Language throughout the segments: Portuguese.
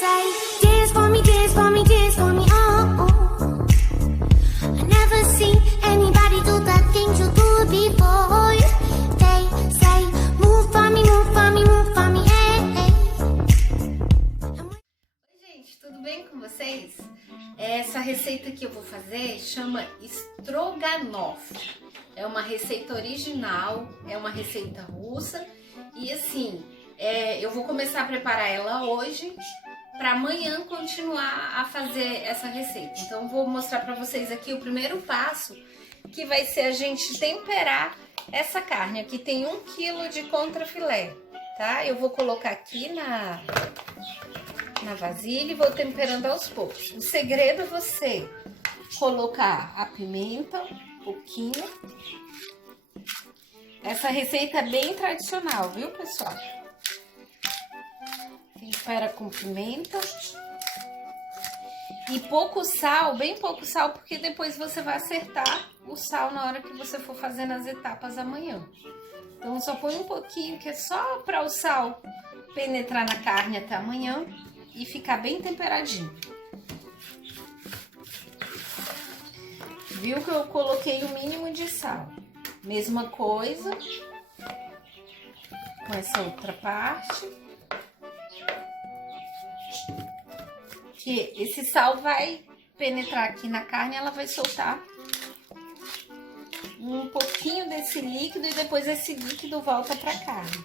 say, dance for me, dance for me, dance for me, oh, oh. I never seen anybody do the things you do before. They say, move for me, move for me, move for me, hey, hey. Oi, gente, tudo bem com vocês? Essa receita que eu vou fazer chama Stroganoff. É uma receita original, é uma receita russa e assim, eu vou começar a preparar ela hoje para amanhã continuar a fazer essa receita. Então vou mostrar para vocês aqui o primeiro passo, que vai ser a gente temperar essa carne. Aqui tem 1 kg de contrafilé, tá? Eu vou colocar aqui na vasilha e vou temperando aos poucos. O segredo é você colocar a pimenta, um pouquinho. Essa receita é bem tradicional, viu, pessoal? Tempera com pimenta. E pouco sal, bem pouco sal, porque depois você vai acertar o sal na hora que você for fazendo as etapas amanhã. Então, só põe um pouquinho, que é só para o sal penetrar na carne até amanhã e ficar bem temperadinho. Viu que eu coloquei o mínimo de sal? Mesma coisa com essa outra parte. Que esse sal vai penetrar aqui na carne, ela vai soltar um pouquinho desse líquido e depois esse líquido volta para a carne.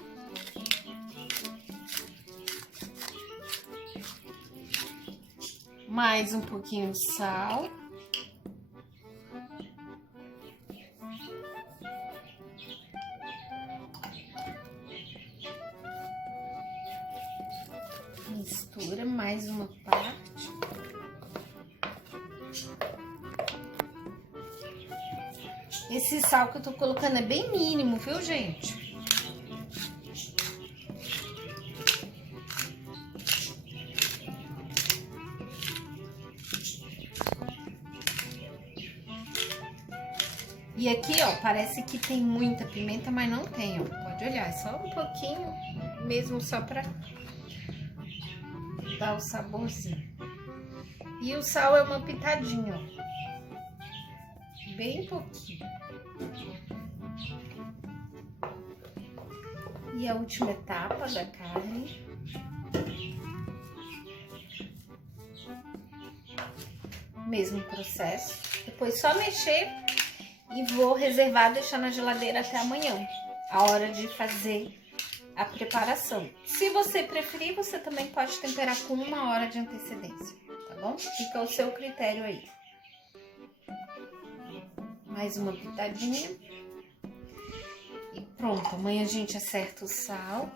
Mais um pouquinho de sal. Mistura mais uma parte. Esse sal que eu tô colocando é bem mínimo, viu, gente? E aqui, ó, parece que tem muita pimenta, mas não tem, ó. Pode olhar, é só um pouquinho, mesmo só pra dar o saborzinho. E o sal é uma pitadinha, ó. Bem pouquinho. E a última etapa da carne. Mesmo processo. Depois só mexer e vou reservar, deixar na geladeira até amanhã, a hora de fazer a preparação. Se você preferir, você também pode temperar com 1 hora de antecedência, tá bom? Fica ao seu critério aí. Mais uma pitadinha. E pronto, amanhã a gente acerta o sal.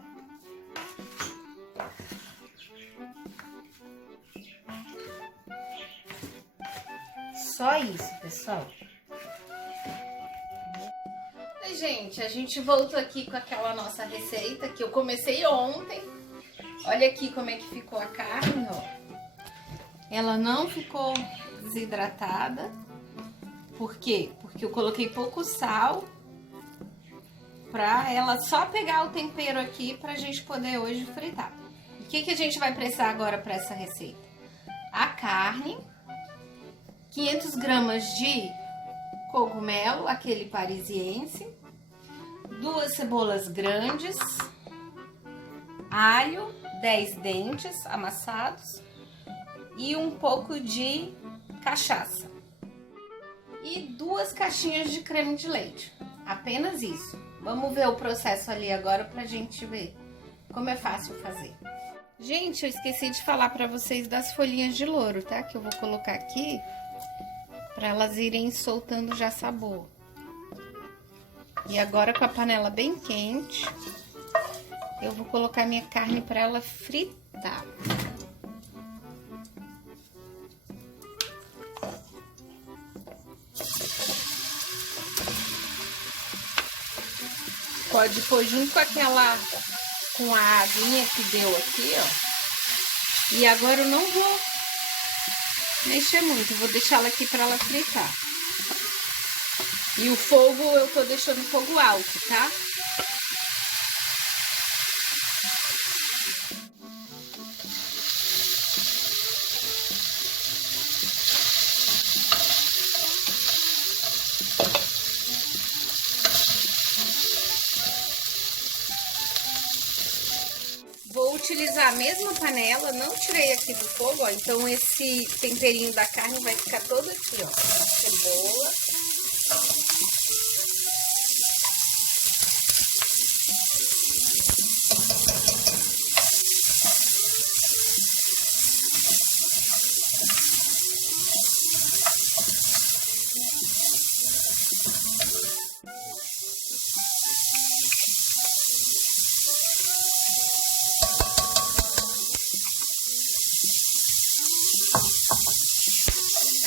Só isso, pessoal. Oi, gente, a gente voltou aqui com aquela nossa receita que eu comecei ontem. Olha aqui como é que ficou a carne, ó. Ela não ficou desidratada. Por quê? Porque eu coloquei pouco sal pra ela só pegar o tempero aqui pra gente poder hoje fritar. O que que a gente vai precisar agora pra essa receita? A carne, 500 gramas de cogumelo, aquele parisiense, 2 cebolas grandes, alho, 10 dentes amassados e um pouco de cachaça. E 2 caixinhas de creme de leite, apenas isso. Vamos ver o processo ali agora pra gente ver como é fácil fazer. Gente, eu esqueci de falar pra vocês das folhinhas de louro, tá? Que eu vou colocar aqui para elas irem soltando já sabor. E agora, com a panela bem quente, eu vou colocar minha carne para ela fritar. Pode pôr junto com a aguinha que deu aqui, ó. E agora eu não vou mexer muito, vou deixar ela aqui para ela fritar. E o fogo eu tô deixando fogo alto, tá? usar a mesma panela, não tirei aqui do fogo, ó. Então esse temperinho da carne vai ficar todo aqui, ó. Cebola.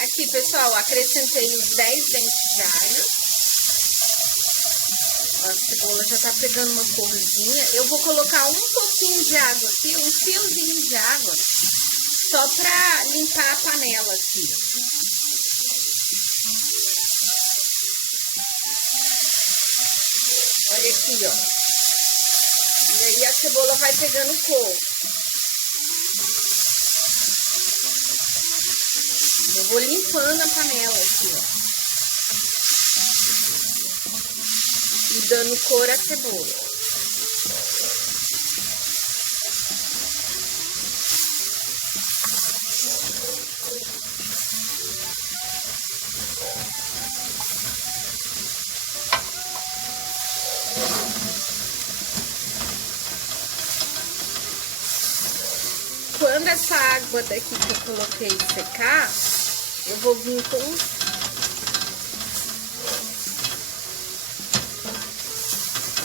Aqui, pessoal, acrescentei os 10 dentes de alho. Ó, a cebola já tá pegando uma corzinha. Eu vou colocar um pouquinho de água aqui, um fiozinho de água, só pra limpar a panela aqui. Olha aqui, ó. E aí a cebola vai pegando cor. Eu vou limpando a panela aqui, ó. E dando cor à cebola. Quando essa água daqui que eu coloquei secar, eu vou vir com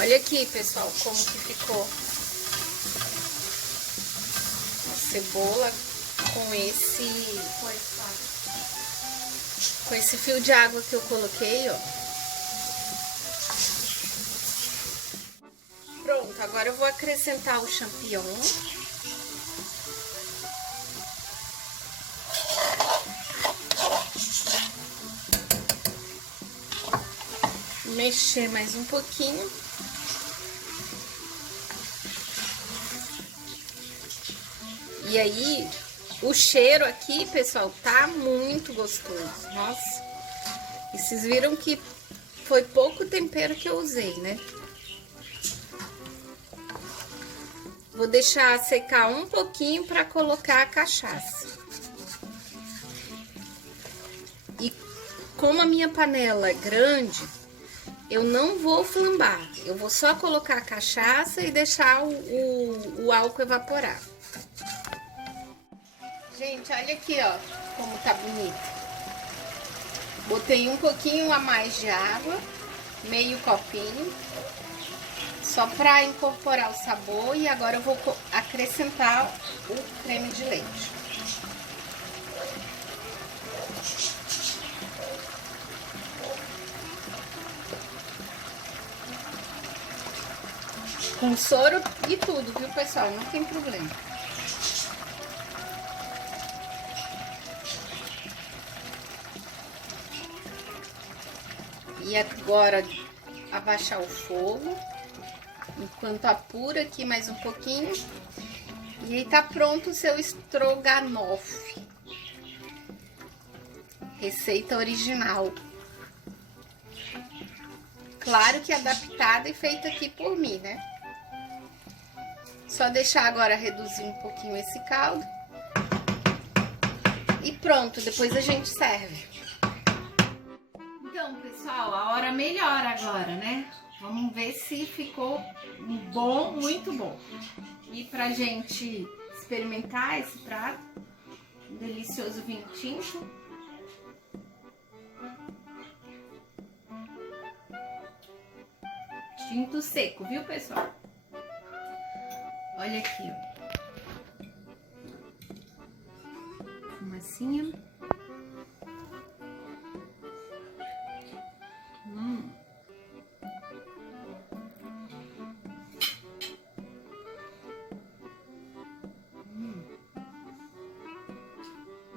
olha aqui, pessoal, como que ficou a cebola com esse fio de água que eu coloquei, ó. Pronto, agora eu vou acrescentar o champignon. Mexer mais um pouquinho. E aí, o cheiro aqui, pessoal, tá muito gostoso. Nossa. E vocês viram que foi pouco tempero que eu usei, né? Vou deixar secar um pouquinho para colocar a cachaça. E como a minha panela é grande, eu não vou flambar. Eu vou só colocar a cachaça e deixar o álcool evaporar. Gente, olha aqui, ó, como tá bonito. Botei um pouquinho a mais de água, meio copinho, só para incorporar o sabor. E agora eu vou acrescentar o creme de leite. Com soro e tudo, viu, pessoal? Não tem problema. E agora, abaixar o fogo, enquanto apura aqui mais um pouquinho. E aí tá pronto o seu estrogonofe. Receita original. Claro que adaptada e feita aqui por mim, né? Só deixar agora reduzir um pouquinho esse caldo. E pronto, depois a gente serve. Então, pessoal, a hora melhor agora, né? Vamos ver se ficou bom, muito bom. E pra gente experimentar esse prato, um delicioso vinho tinto. Tinto seco, viu, pessoal? Olha aqui, ó. Fumacinha.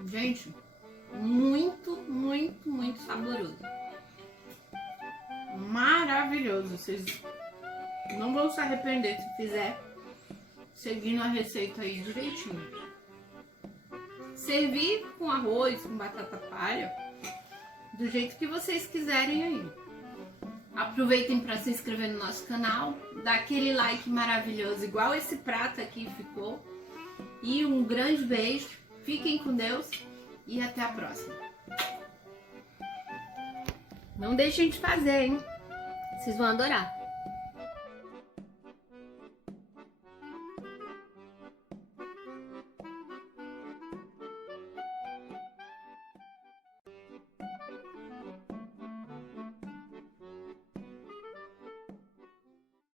Gente, muito, muito, muito saboroso. Maravilhoso. Vocês não vão se arrepender se fizer seguindo a receita aí direitinho. Servir com arroz, com batata palha, do jeito que vocês quiserem aí. Aproveitem para se inscrever no nosso canal, dar aquele like maravilhoso, igual esse prato aqui ficou. E um grande beijo, fiquem com Deus e até a próxima. Não deixem de fazer, hein? Vocês vão adorar.